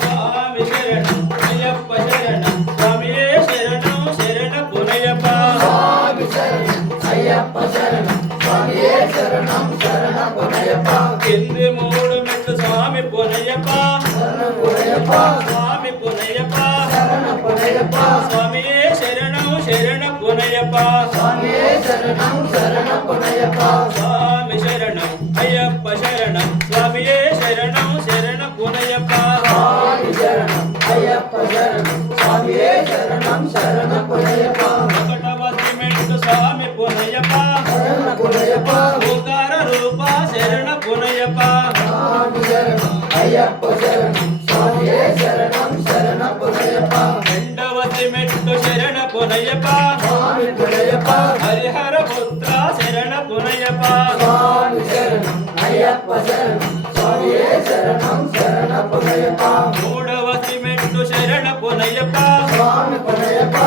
స్వామి శరణం అయ్యప్ప శరణం స్వామియే శరణం శరణ పునయ్యప్ప స్వామి శరణం అయ్యప్ప శరణం స్వామియే శరణం శరణ పునయ్యప్ప కింది మూడు మెట్లు స్వామి పునయ్యప్ప శరణ పునయ్యప్ప స్వామి పునయ్యప్ప శరణ పునయ్యప్ప స్వామియే శరణం శరణ పునయ్యప్ప స్వామియే శరణం శరణ పునయ్యప్ప స్వామి శరణం అయ్యప్ప శరణం స్వామియే శరణం శరణ పునయ్యప్ప స్వామి శరణం అయ్యప్ప శరణం స్వామియే శరణం శరణ పునయ్యప్ప ఒకటవ సిమెంట్ స్వామి పునయ్యప్ప శరణ పునయ్యప్ప ఓంకార రూప శరణ పునయ్యప్ప స్వామి శరణం అయ్యప్ప శరణం స్వామియే శరణం శరణ పునయ్యప్ప రెండవ సిమెంట్ శరణ పునయ్యప్ప స్వామి పునయ్యప్ప హరిహర పుత్ర శరణ పునయ్యప్ప స్వామి శరణం అయ్యప్ప శరణం స్వామియే శరణం శరణ పునయ్యప్ప మూడవ సిమెంట్ శరణ పునయ్యప్ప స్వామి పునయ్యప్ప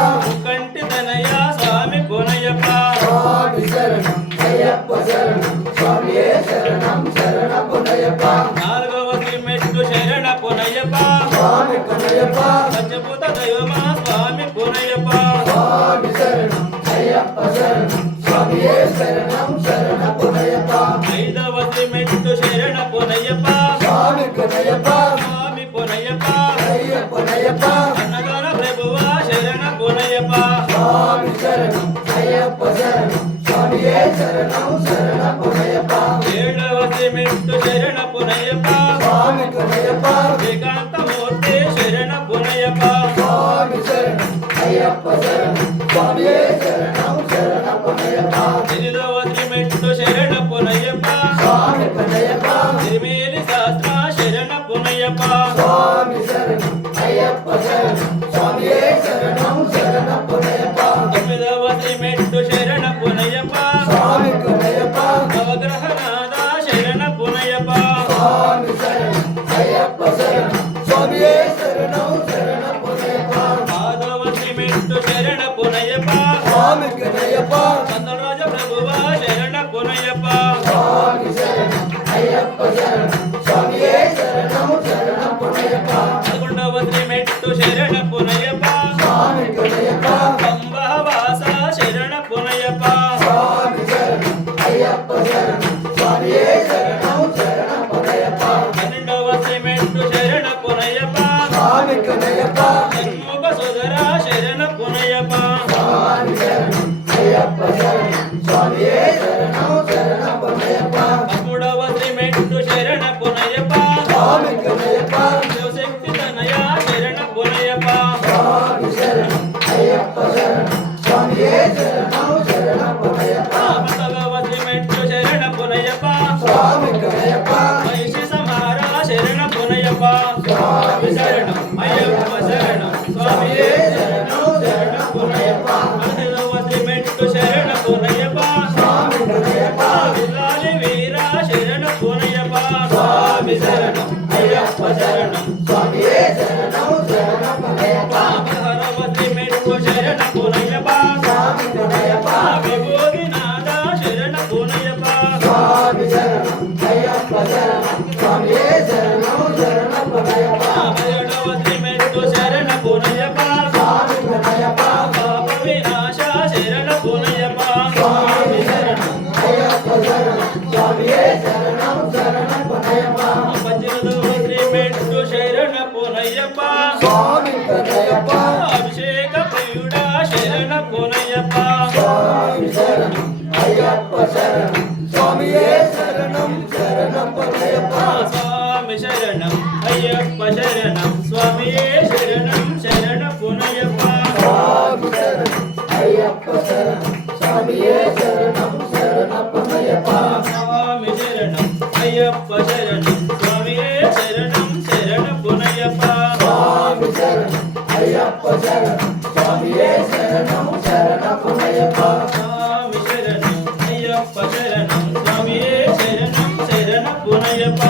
కంటి తనయ స్వామి పునయ్యప్ప స్వామి శరణం అయ్యప్ప శరణం స్వామియే శరణం శరణ పునయ్యప్ప నాలుగవ సిమెంట్ శరణ పునయ్యప్ప స్వామి పునయ్యప్ప పంచభూత దైవమా స్వామి పునయ్యప్ప స్వామి శరణం అయ్యప్ప శరణం స్వామియే శరణం శరణ పునయ్యప్ప ఐదవ సిమెంట్ శరణ పునయ్యప్ప స్వామి పునయ్యప్ప స్వామి పునయ్యప్ప అయ్యప్ప పునయ్యప్ప అన్నదాన ప్రభువా శరణ పునయ్యప్ప స్వామి శరణం అయ్యప్ప శరణం స్వామియే శరణం శరణ పునయ్యప్ప ఏడవ సిమెంట్ శరణ పునయ్యప్ప స్వామి పునయ్యప్ప ఏకాంతమూర్తి శరణ పునయ్యప్ప స్వామి శరణం అయ్యప్ప శరణం స్వామియే శరణం శరణ పునయ్యప్ప ఎనిమిదవ సిమెంట్ శరణ పునయ్యప్ప స్వామి పునయ్యప్ప తిరుమేలి శాస్త్ర శరణ పునయ్యప్ప స్వామి శరణం అయ్యప్ప శరణం స్వామియే శరణం శరణ పునయ్యప్ప తొమ్మిదవ సిమెంట్ శరణ పునయ్యప్ప స్వామి పునయ్యప్ప నవగ్రహనాథ శరణ పునయ్యప్ప స్వామి శరణం అయ్యప్ప శరణం స్వామియే శరణం శరణ పునయ్యప్ప మాధవ సిమెంట్ శరణ పునయ్యప్ప స్వామి పునయ్యప్ప కందరాజ ప్రభువా శరణ పునయ్యప్ప స్వామి శరణం అయ్యప్ప శరణం స్వామియే శరణం శరణ పునయ్యప్ప పదకొండవ సిమెంట్ శరణ పునయ్యప్ప స్వామి పునయ్యప్ప పంబవాస శరణ పునయ్యప్ప స్వామి శరణం అయ్యప్ప శరణం స్వామియే శరణం శరణ పునయ్యప్ప పన్నెండవ సిమెంట్ శరణ పునయ్యప్ప స్వామి పునయ్యప్ప షణ్ముఖ సుధర శరణ పునయ్యప్ప స్వామి శరణం అయ్యప్ప శరణం స్వామియే శరణం శరణ పునయ్యప్ప పదమూడవ సిమెంట్ శరణ పునయ్యప్ప స్వామి పునయ్యప్ప శివశక్తి తనయ శరణ పునయ్యప్ప స్వామి శరణం అయ్యప్ప శరణం స్వామియే శరణం శరణ పునయ్యప్ప పదవ సిమెంట్ శరణ పునయ్యప్ప స్వామి పునయ్యప్ప మహిషి సమార శరణ పునయ్యప్ప స్వామి శరణం అయ్యప్ప శరణం స్వామియే శరణం శరణ పునయ్యప్ప పదవ సిమెంట్ శరణ పునయ్యప్ప స్వామి పునయ్యప్ప విల్లాలి వీర శరణ పునయ్యప్ప స్వామి శరణం అయ్యప్ప శరణం స్వామియే శరణం శరణ పునయ్యప్ప పదహారవ సిమెంట్ శరణ పునయ్యప్ప స్వామి పునయ్యప్ప విభూతినాథ శరణ పునయ్యప్ప స్వామి శరణం అయ్యప్ప శరణం స్వామియే శరణం శరణ పునయ్యప్ప పదిహేడవ సిమెంట్ శరణ పునయ్యప్ప స్వామి పునయ్యప్ప పాప వినాశ శరణ పునయ్యప్ప స్వామి శరణం అయ్యప్ప శరణం స్వామియే శరణం శరణ పునయ్యప్ప పద్దెనిమిదవ సిమెంట్ శరణ పునయ్యప్ప స్వామి పునయ్యప్ప అభిషేక ప్రియుడా శరణ పునయ్యప్ప స్వామి శరణం అయ్యప్ప శరణం స్వామియే శరణం శరణ పునయ్యప్ప స్వామి శరణం అయ్యప్ప శరణం స్వామియే శరణం శరణ పునయ్యప్ప స్వామి శరణం అయ్యప్ప శరణం స్వామియే శరణం శరణ పునయ్యప్ప స్వామి శరణం అయ్యప్ప శరణం స్వామియే శరణం శరణ పునయ్యప్ప స్వామి శరణం అయ్యప్ప శరణం స్వామియే శరణం శరణ పునయ్యప్ప స్వామి శరణం అయ్యప్ప శరణం స్వామియే శరణం శరణ పునయ్యప్ప